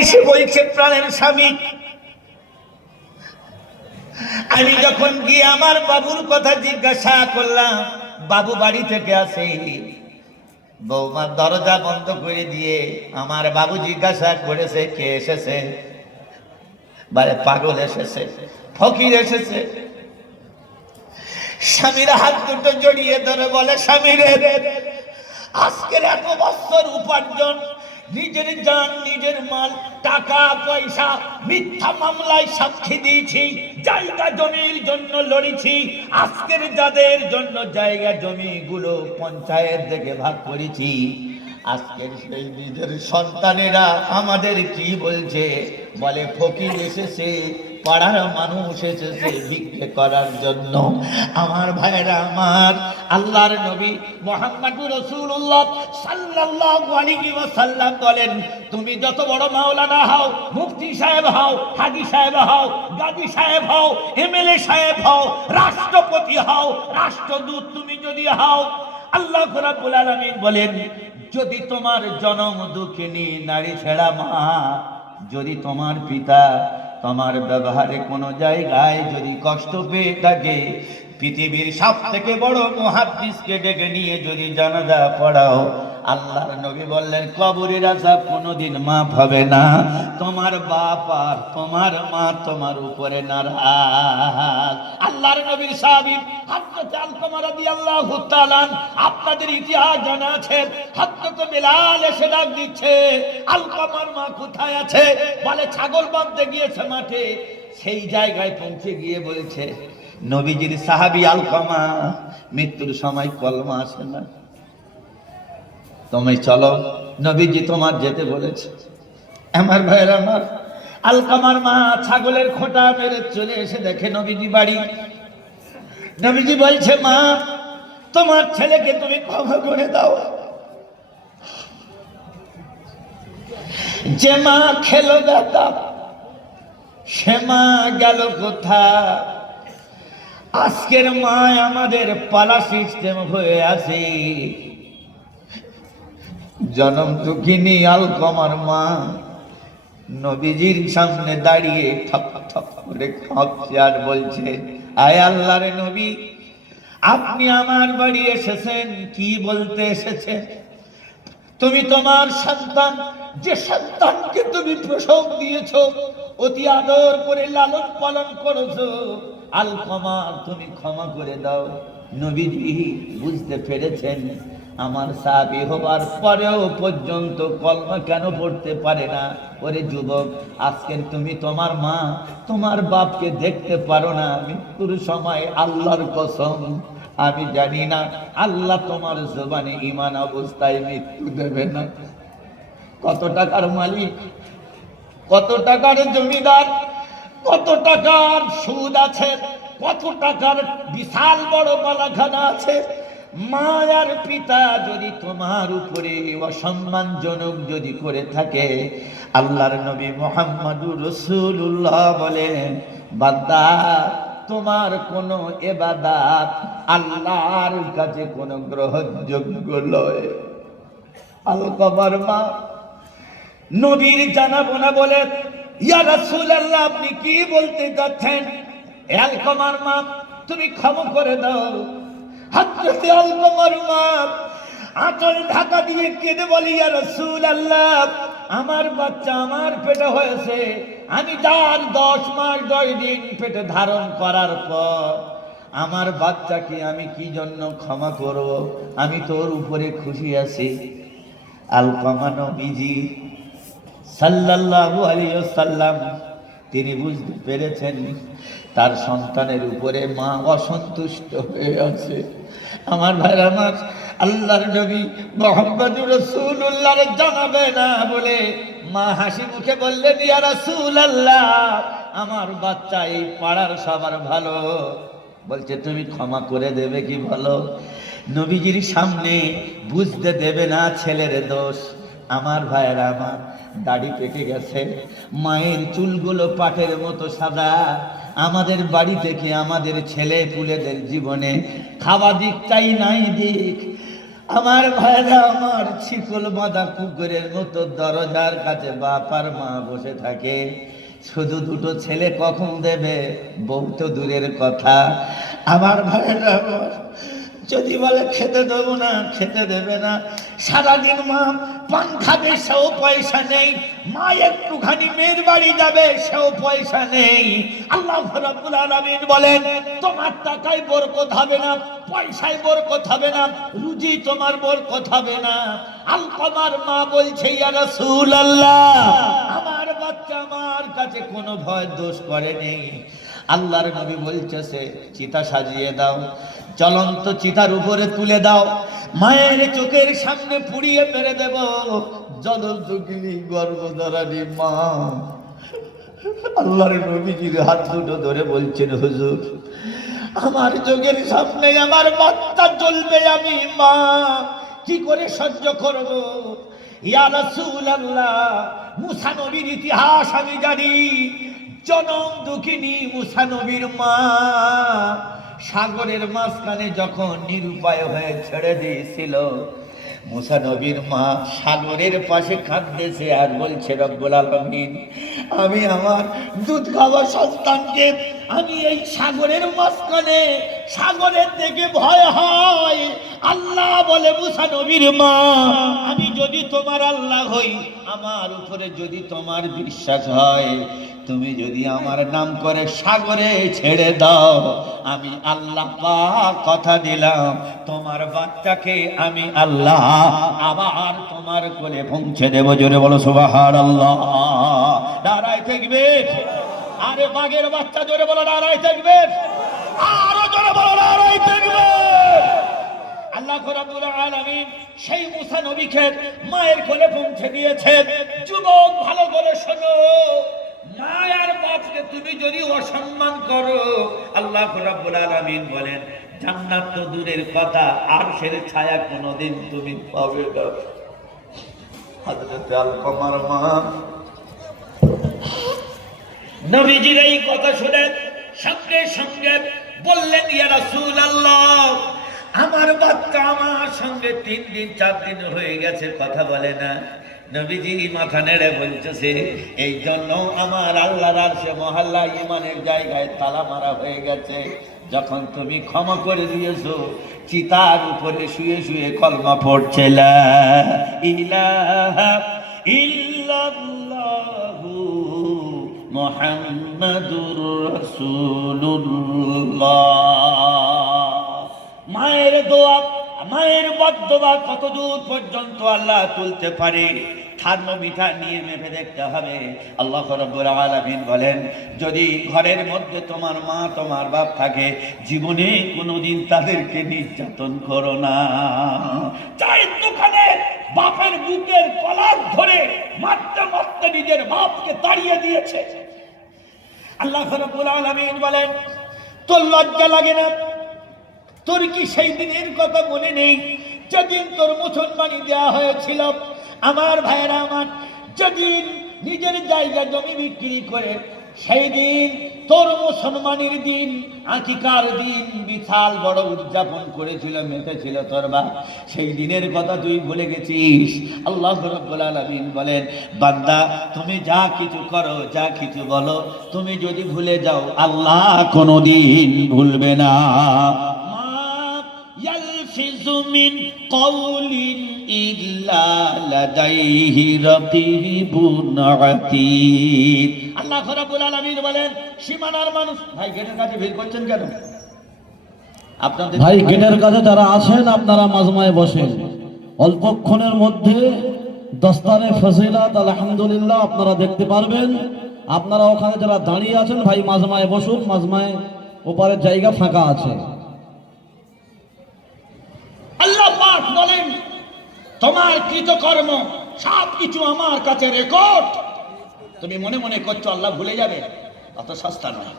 এসে বলছে প্রাণের স্বামী, আমি যখন গিয়ে আমার বাবুর কথা জিজ্ঞাসা করলাম, বাবু বাড়ি থেকে আসে, বৌমা দরজা বন্ধ করে দিয়ে আমার বাবু জিজ্ঞাসা করেছে কে এসেছে, বলে পাগল এসেছে, ফকির এসেছে। স্বামীর হাত দুটো জড়িয়ে ধরে বলে, স্বামী রে, আজকের এত বছর উপার্জন, নিজের জান নিজের মাল, টাকা পয়সা, মিথ্যা মামলায় সাক্ষী দিয়েছি, জায়গা জমির জন্য লড়েছি, আজকের যাদের জন্য জায়গা জমিগুলো পঞ্চায়েত থেকে ভাগ করেছি, আজকের সেই নিজের সন্তানেরা আমাদের কি বলছে, বলে ফকির এসেছে, পাড়ার মানুষ এসেছে ভিক্ষে করার জন্য। আমার ভাইরা আমার, আল্লাহর নবী মুহাম্মদুর রাসূলুল্লাহ সাল্লাল্লাহু আলাইহি ওয়াসাল্লাম বলেন, তুমি যত বড় মাওলানা হও, মুফতি সাহেব হও, হাজী সাহেব হও, গাজী সাহেব হও, এমএলএ সাহেব হও, রাষ্ট্রপতি হও, রাষ্ট্রদূত তুমি যদি হও, আল্লাহ রাব্বুল আলামিন বলেন, যদি তোমার জনম দুঃখিনী নারী ছেড়া মা, যদি তোমার পিতা তোমার ব্যবহারে কোনো জায়গায় যদি কষ্ট পেয়ে থাকে, পৃথিবীর সব থেকে বড় মুহাদ্দিসকে ডেকে নিয়ে যদি জানাজা পড়াও, আল্লাহর নবী বললেন কবরের আযাব কোনোদিন মাফ হবে না। তোমার বাপ আর তোমার মা তোমার উপরে নারাজ। আল্লাহর নবীর সাহাবী হযরত আলকামা রাদিয়াল্লাহু তাআলা, আপনাদের ইতিহাস জানা আছে, হযরত বিলাল এসে ডাক দিচ্ছে, আলকামার মা কোথায় আছে? বলে ছাগল বাঁধতে গিয়েছে মাঠে। সেই জায়গায় পৌঁছে গিয়ে বলছে, নবীজির সাহাবী আলকামা, মৃত্যুর সময় কলমা আসে না, তুমি চলো, নবীজি তোমার যেতে বলেছে। আমার ভাইয়ের আমার, আলকামার মা ছাগলের খোঁটা মেরে চলে এসে দেখে নবীজি বাড়ি। নবীজি বলছে, মা তোমার ছেলেকে তুমি ক্ষমা করে দাও। যে মা খেলো ব্যথা, সে মা গেল কোথায়? আজকের মা আমাদের পালা সিস্টেম হয়ে আছে। জনম দুঃখিনী আলকামার মা নবীজির সামনে দাঁড়িয়ে ঠপ ঠপ করে কাঁপছে আর বলছে, আয় আল্লাহর নবী, আপনি আমার বাড়ি এসেছেন, কি বলতে এসেছেন? তুমি তোমার সন্তান, যে সন্তানকে তুমি প্রসব দিয়েছো, অতি আদর করে লালন পালন করেছো, আলকামা তুমি ক্ষমা করে দাও। নবীজি বুঝতে পেরেছেন আমার সাহাবী হবার পরেও পর্যন্ত কলমা কেন পড়তে পারে না। ওরে যুবক, আজকের তুমি তোমার মা তোমার বাপকে দেখতে পারো না, মৃত্যুর সময় আল্লাহর কসম আমি জানি না আল্লাহ তোমার জবানে ঈমান অবস্থায় মৃত্যু দেবে না। কত টাকার মালিক, কত টাকার জমিদার, কত টাকার সুদ আছে, কত টাকার বিশাল বড় বালাখানা আছে, মা আর পিতা যদি তোমার উপরে অসম্মানজনক যদি করে থাকে, আল্লাহর নবী মুহাম্মদুর রাসূলুল্লাহ বলেন, বান্দা তোমার কোন ইবাদত আল্লাহর কাছে কোন গ্রহণযোগ্য নয়। আলকামার মা নবীর জানাবো না বলে, ইয়া রাসূলুল্লাহ আপনি কি বলতে যাচ্ছেন? আলকামার মা তুমি ক্ষমা করে দাও। হযরত আলকামার মা আঁচল ঢাকা দিয়ে কেঁদে বলি, ইয়া রাসূলুল্লাহ আমার বাচ্চা আমার পেটে হয়েছে, আমি যার 10 মাস 10 দিন পেটে ধারণ করার পর আমার বাচ্চাকে আমি কি জন্য ক্ষমা করব? আমি তোর উপরে খুশি আছি। আলকামা নবীজি সাল্লাল্লাহু আলাইহি ওয়াসাল্লাম তিনি বুঝতে পেরেছেন তার সন্তানের উপরে মা অসন্তুষ্ট হয়ে আছে। আমার ভাইরা আমার, আল্লাহর নবী মুহাম্মদুর রাসূলুল্লাহর জানাবে না বলে মা হাসি মুখে বললেন, ইয়া রাসূলুল্লাহ আমার বাচ্চা এই পাড়ার সবার ভালো, বলছে তুমি ক্ষমা করে দেবে কি বলো? নবীজির সামনে বুঝতে দেবে না ছেলের দোষ। আমার ভাইয়েরা আমার, দাড়ি পেকে গেছে, মায়ের চুলগুলো পাটের মতো সাদা। আমাদের বাড়ি থেকে আমাদের ছেলে পুলেদের জীবনে খাওয়া দিক চাই নাই দিক, আমার ভাইরা আমার শিকল বাঁধা কুকুরের মতো দরজার কাছে বাপ আর মা বসে থাকে। শুধু দুটো ছেলে কখন দেবে, বউ তো দূরের কথা। আমার ভাইরা আমার যদি বলে খেতে দেবো না, খেতে দেবে না। সারাদিন মা পান খাবে, সেও পয়সা নেই। মা একটুখানি মেয়ের বাড়ি যাবে, সেও পয়সা নেই। আল্লাহ রাব্বুল আলামিন বলেন তোমার টাকায় বরকত হবে না, পয়সায় বরকত হবে না, রুজি তোমার বরকত হবে না। আলকামার মা বলছে ইয়া রাসূলুল্লাহ, আমার বাচ্চা আমার কাছে কোনো ভয় দোষ করেনি। আল্লাহর নবী বলতেছে চিতা সাজিয়ে দাও, জ্বলন্ত চিতার উপরে তুলে দাও, মায়ের চোখের সামনে পুড়িয়ে মেরে দেব। জ্বলন্ত গিলি গর্ভধারণী মা আল্লাহর নবীজির হাত দুটো ধরে বলছেন হুজুর, আমার চোখের সামনে আমার বাচ্চা জ্বলবে, আমি মা কি করে সহ্য করব? ইয়া রাসূলুল্লাহ, মুসা নবীর ইতিহাস আমি জানি। জনম দুঃখিনী মুসা নবীর মা সাগরের মাঝখানে যখন নিরুপায় হয়ে ছেড়ে দিয়েছিল, মুসা নবীর মা সাগরের পাশে কাঁদতেছে আর বলছে রব্বুল আলামিন, আমি আমার দুধ খাওয়া সন্তানকে আমি এই সাগরের মাঝখানে, সাগরের থেকে ভয় হয়। আল্লাহ বলে মুসা নবীর মা, আমি যদি তোমার আল্লাহ হই, আমার উপরে যদি তোমার বিশ্বাস হয়, তুমি যদি আমার নাম করে সাগরে ছেড়ে দাও, আমি আল্লাহ পাক কথা দিলাম তোমার বাচ্চাকে আমি আল্লাহ আবার তোমার কোলে পৌঁছে দেব। জোরে বলো সুবহানাল্লাহ। নারায়ে তাকবীর। আরে বাঘের বাচ্চা, জোরে বলো নারায়ে তাকবীর। আরো জোরে বলো নারায়ে তাকবীর। আল্লাহ রাব্বুল আলামিন সেই মুসা নবীকে মায়ের কোলে পৌঁছে দিয়েছেন। যুবক ভালো করে শোনো, মা আর বাপকে তুমি যদি অসম্মান করো, আল্লাহ রাব্বুল আলামিন বলেন জান্নাত তো দূরের কথা, আরশের ছায়া কোনোদিন তুমি পাবে না। হযরত আলকামার মা নবীজির এই কথা শুনে সঙ্গে সঙ্গে বললেন ইয়া রাসূলুল্লাহ, আমার বাচ্চা আমার সঙ্গে 3 দিন 4 দিন হয়ে গেছে কথা বলে না। নবীজি মাথা নেড়ে বলতেছে এই জন্য আমার আল্লাহর আরশে মহল্লা ইমানের জায়গায় তালা মারা হয়ে গেছে। যখন তুমি ক্ষমা করে দিয়েছো, চিতার উপরে শুয়ে শুয়ে কলমা পড়ছে লা ইলাহা ইল্লাল্লাহু মুহাম্মাদুর রাসূলুল্লাহ। মায়ের দোয়া, মায়ের বদদোয়া কত দূর পর্যন্ত আল্লাহ তুলতে পারে, থার্মোমিটার নিয়ে মেপে দেখতে হবে। আল্লাহ রাব্বুল আলামিন বলেন যদি ঘরের মধ্যে তোমার মা তোমার বাপ থাকে, জীবনে কোনোদিন তাদেরকে নির্যাতন করো না। চায়ের দোকানে বাপের বুকের কলার ধরে মারতে মারতে নিজের বাপকে তাড়িয়ে দিয়েছে। আল্লাহ রাব্বুল আলামিন বলেন তোর লজ্জা লাগে না? তোর কি সেই দিনের কথা মনে নেই যেদিন তোর মুসলমানি দেওয়া হয়েছিল? আমার ভাইয়েরা আমার, যেদিন নিজের জায়গা জমি বিক্রি করে সেই দিন তোর মুসলমানের দিন, আকিকার দিন বিশাল বড় উদযাপন করেছিল, মেতেছিল তোর বাপ। সেই দিনের কথা তুই ভুলে গেছিস। আল্লাহ রাব্বুল আলামিন বলেন বান্দা তুমি যা কিছু করো, যা কিছু বলো, তুমি যদি ভুলে যাও আল্লাহ কোনোদিন ভুলবে না। يلفظ من قول إلا لديه رقيب عتيد। আল্লাহ রাব্বুল আলামিন বলেন সীমানার মানুষ, ভাই গেটের কাছে ভিড় করছেন কেন? আপনাদের ভাই গেটের কাছে যারা আছেন আপনারা মাজমায় বসেন। অল্পক্ষণের মধ্যে দস্তানে ফজিলাত আলহামদুলিল্লাহ আপনারা দেখতে পারবেন। আপনারা ওখানে যারা দাঁড়িয়ে আছেন ভাই মাজমায় বসুন, মাজমায় ওপারের জায়গা ফাঁকা আছে। আল্লাহ পাক বলেন তোমার কৃতকর্ম সব কিছু আমার কাছে রেকর্ড। তুমি মনে মনে করছো আল্লাহ ভুলে যাবে, অত সস্তা নয়।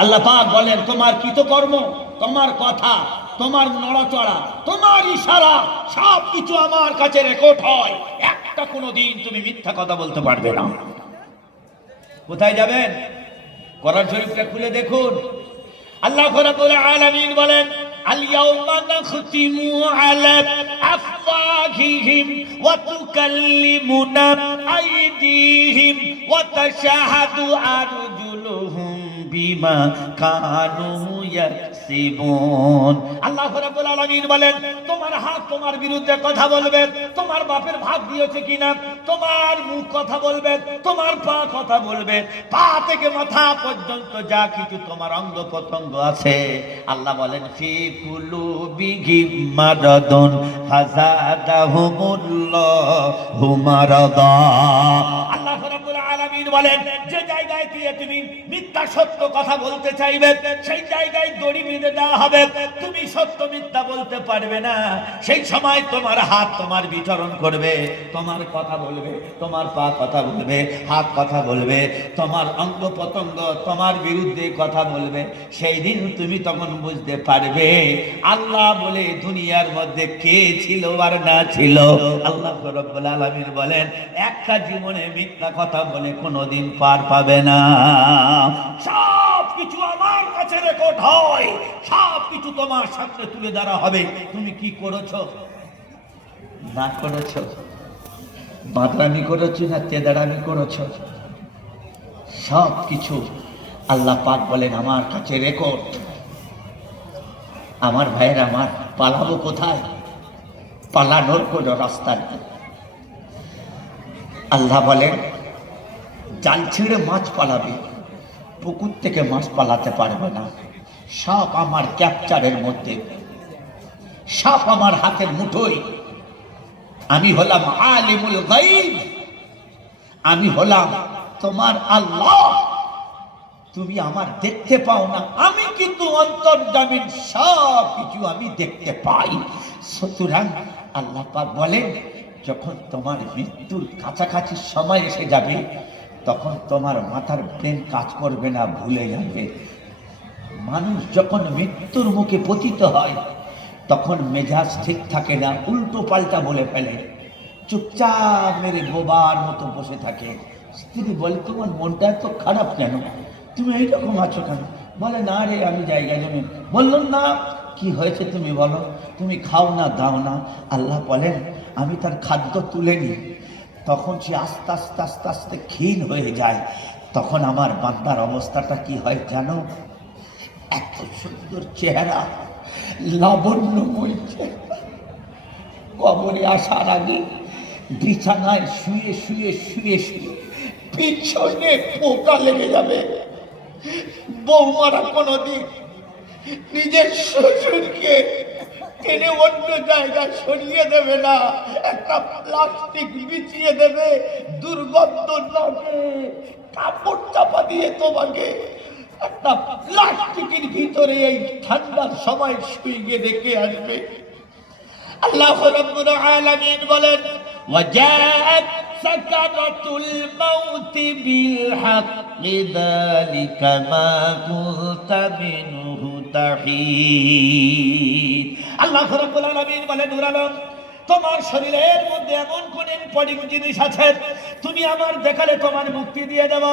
আল্লাহ পাক বলেন তোমার কৃতকর্ম, তোমার কথা, তোমার নড়াচড়া, তোমার ইশারা সব কিছু আমার কাছে রেকর্ড হয়। একটা কোনো দিন তুমি মিথ্যা কথা বলতে পারবে না। কোথায় যাবেন? কোরআন শরীফটা খুলে দেখুন। আল্লাহ রাব্বুল আলামিন বলেন আল-ইয়াওমা নাখতিমু আলা আফওয়াহিহিম ওয়া তুকাল্লিমুনা আইদিহিম ওয়া তাশহাদু আরজুলুহুম বিমা কানু ইয়াকসিবুন। আল্লাহ রাব্বুল আলামিন বলেন, তোমার হাত তোমার বিরুদ্ধে কথা বলবে, তোমার বাপের ভাত দিয়েছে কিনা, তোমার মুখ কথা বলবে, তোমার পা কথা বলবে, পা থেকে মাথা পর্যন্ত যা কিছু তোমার অঙ্গ প্রত্যঙ্গ আছে, আল্লাহ বলেন ফি কুলুবিহিম মারাদুন ফাযাদাহুমুল্লাহু মারাদা। আল্লাহ রাব্বুল আলামিন বলেন, যে জায়গায় দিয়ে তুমি মিথ্যা সত্য কথা বলতে চাইবে সেই জায়গায় দড়ি বেঁধে দেওয়া হবে, তুমি সত্য মিথ্যা বলতে পারবে না। সেই সময় তোমার হাত তোমার বিচরণ করবে, তোমার কথা বলবে, তোমার পা কথা বলবে, হাত কথা বলবে, তোমার অঙ্গ প্রত্যঙ্গ তোমার বিরুদ্ধে কথা বলবে। সেই দিন তুমি তখন বুঝতে পারবে আল্লাহ বলে দুনিয়ার মধ্যে কে ছিল আর না ছিল। আল্লাহ রাব্বুল আলামিন বলেন, একটা জীবনে মিথ্যা কথা বলে কোনোদিন পার পাবে না। সব কিছু আমার কাছে রেকর্ড হয়, সব কিছু তোমার সামনে তুলে ধরা হবে। তুমি কি করেছো না করেছো, বাদরামি করেছো না তেদারামি করেছো, সব কিছু আল্লাহ পাক বলেন আমার কাছে রেকর্ড। আমার ভাইয়ের, আমার পালাবো কোথায়? পালানোর কোনো রাস্তা নেই। আল্লাহ বলেন, জাল ছিঁড়ে মাছ পালাবে, পুকুর থেকে মাছ পালাতে পারবে না। সব আমার ক্যাপচারের মধ্যে, সব আমার হাতের মুঠোয়। আমি হলাম আলিমুল গায়ব, আমি হলাম তোমার আল্লাহ। তুমি আমার দেখতে পাও না, আমি কিন্তু অন্তর্যামীর, সব কিছু আমি দেখতে পাই। সুতরাং আল্লাহ পাক বলেন, যখন তোমার মৃত্যুর কাছাকাছি সময় এসে যাবে তখন তোমার মাথার ব্রেন কাজ করবে না, ভুলে যাবে। মানুষ যখন মৃত্যুর মুখে পতিত হয় তখন মেজাজ ঠিক থাকে না, উল্টো পাল্টা বলে ফেলে, চুপচাপ মেরে বোবার মতো বসে থাকে। স্ত্রী বলে, তোমার মনটা এত খারাপ কেন, তুমি এইরকম আছো কেন? বলে, না রে আমি জায়গা জমি। বললাম না, কি হয়েছে তুমি বলো, তুমি খাও না দাও না। আল্লাহ বলেন, আমি তার খাদ্য তুলে নিই, তখন সে আস্তে আস্তে আস্তে আস্তে ক্ষীণ হয়ে যায়। তখন আমার বান্দার অবস্থাটা কি হয় জানো? এত সুন্দর চেহারা, লাবণ্যময় চেহারা, কবরে আসার আগে বিছানায় শুয়ে শুয়ে শুয়ে শুয়ে পিছনে পোকা লেগে যাবে। বৌমারা কোনোদিন নিজের শ্বশুরকে টেনে অন্য জায়গায় সরিয়ে দেবে না, একটা প্লাস্টিক বিছিয়ে দেবে, দুর্গন্ধ নাকে কাপড় চাপা দিয়ে তোমাকে একটা প্লাস্টিকের ভিতরে এই ঠান্ডার সময় শুইয়ে রেখে আসবে। আল্লাহ রাব্বুল আলামিন বলেন, ওয়াজাআত সাকারাতুল মাউত বিল হাক্কি যালিকা মা কুনতা মিনহু তাহিদ। আল্লাহ রাব্বুল আলামিন বলেন, নূর আলম, তোমার শরীরের মধ্যে এমন কোন ইম্পর্টেন্ট জিনিস আছে, তুমি আমার দেখালে তোমার মুক্তি দিয়ে দেব,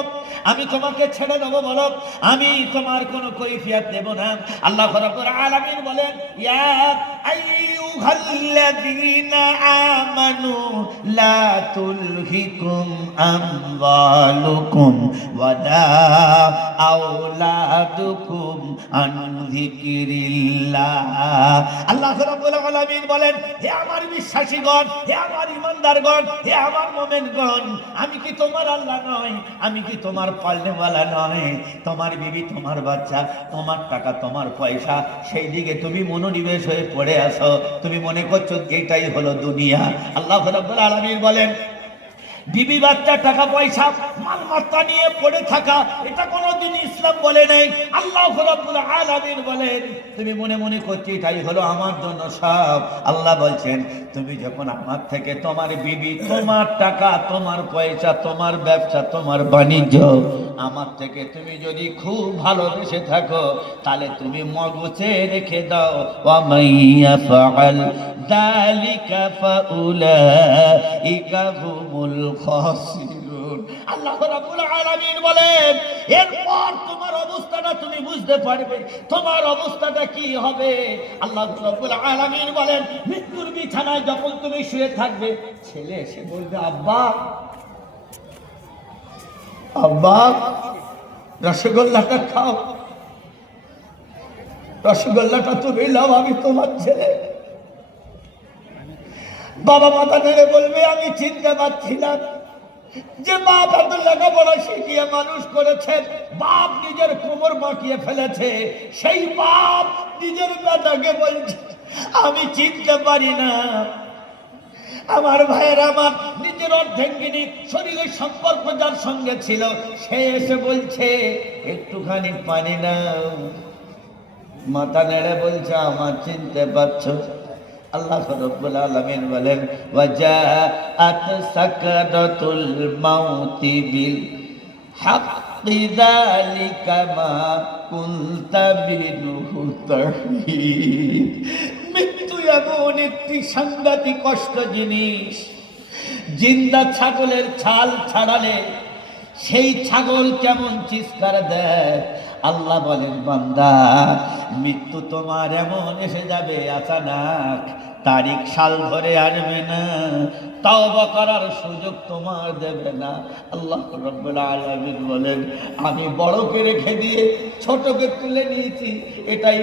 আমি তোমাকে ছেড়ে দেবো বলো, আমি তোমার কোনো কৈফিয়ত দেব না। আল্লাহ রাব্বুল আলামিন বলেন, ইয়া আইয়ুহাল্লাযীনা আমানু লা তুলহিকুম আমওয়ালুকুম ওয়ালা আওলাদুকুম আন যিকিরিল্লাহ। আল্লাহ রাব্বুল আলামিন বলেন, হে আমার বিশ্বাসীগণ, হে আমার ইমানদারগণ, হে আমার মুমিনগণ, আমি কি তোমার আল্লাহ নয়? আমি কি তোমার পালনেওয়ালা নয়? তোমার বিবি, তোমার বাচ্চা, তোমার টাকা, তোমার পয়সা, সেই দিকে তুমি মনোনিবেশ হয়ে পড়ে আসো, তুমি মনে করছো এটাই হলো দুনিয়া। আল্লাহ রাব্বুল আলামিন বলেন, বিবি বাচ্চা টাকা পয়সা মালমাত্তা নিয়ে পড়ে থাকা, এটা কোনোদিন ইসলাম বলে নাই। আল্লাহ রাব্বুল আলামিন বলেন, তুমি মনে মনে করছো এটাই হলো আমার জন্য সব। আল্লাহ বলছেন, তুমি যখন আমার থেকে তোমার বিবি, তোমার টাকা, তোমার পয়সা, তোমার ব্যবসা, তোমার বাণিজ্য আমার থেকে তুমি যদি খুব ভালোবেসে থাকো, তাহলে তুমি মগজে রেখে দাও, ওয়া মাইয়াফআল যালিকা ফাউলাইকা হুমুল খাসিরুন। করুন। আল্লাহ রাব্বুল আলামিন বলেন এরপর তোমার অবস্থাটা তুমি বুঝতে পারবে, তোমার অবস্থাটা কি হবে। আল্লাহ রাব্বুল আলামিন বলেন মৃত্যুর বিছানায় যখন তুমি শুয়ে থাকবে, ছেলে এসে বলবে আব্বা, আব্বা রসগোল্লাটা খাও, রসগোল্লাটা তুমি নাও, আমি তোমার ছেলে। বাবা মাথা নেড়ে বলবে আমি চিনতে পারছি না যে বাপ এত লেখাপড়া শিখিয়ে মানুষ করেছেন, বাপ নিজের কোমর বাঁকিয়ে ফেলেছে, সেই বাপ নিজের বেটাকে বলছে আমি চিনতে পারি না। আমার ভাইয়ের, আমার নিজের অর্ধেঙ্গিনী শরীরের সম্পর্ক যার সঙ্গে ছিল, সে এসে বলছে একটুখানি পানি নাও, মাথা নেড়ে বলছে আমার চিনতে পারছো। আল্লাহ রাব্বুল আলামিন বলেন ওয়াজাআত সাকরাতুল মাউতি বিল হাক্কি যালিকা মা কুনতা বিনহু তাহিদ। মৃত্যু এমন একটি সাংঘাতিক কষ্ট জিনিস, জিন্দা ছাগলের ছাল ছাড়ালে সেই ছাগল কেমন চিৎকার দেয়। আল্লাহ বলেন বান্দা মৃত্যু তোমার এমন এসে যাবে আচানক, তারিখ সাল ধরে আসবে না, তওবা করার সুযোগ তোমার দেবে না। আল্লাহ রাব্বুল আলামিন বলেন আমি বড়কে রেখে দিয়ে ছোটকে তুলে নিয়েছি, এটাই